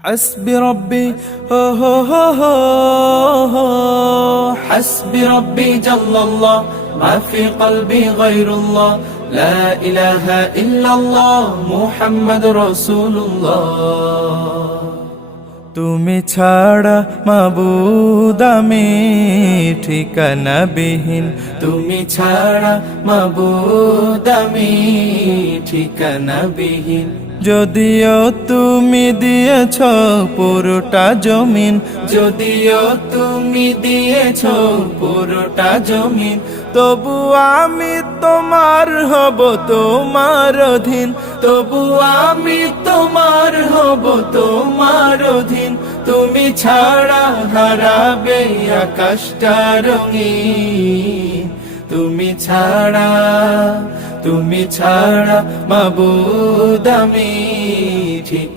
حسبي ربي حسبي ربي جل الله ما في قلبي غير الله لا إله إلا الله محمد رسول الله তুমি ছাড়া মাবুদ আমি ঠিকানা বিহীন তুমি ছাড়া মাবুদ আমি ঠিকানা বিহীন যদিও তুমি দিয়েছ পুরোটা জমিন যদিও তুমি দিয়েছ পুরোটা জমিন তবু আমি তোমার হব তোমার অধীন তবু আমি তোমার হব তোমার অধীন তুমি ছাড়া হারাবে আকাশটা রঙিন তুমি ছাড়া মাবুদ আমি ঠিক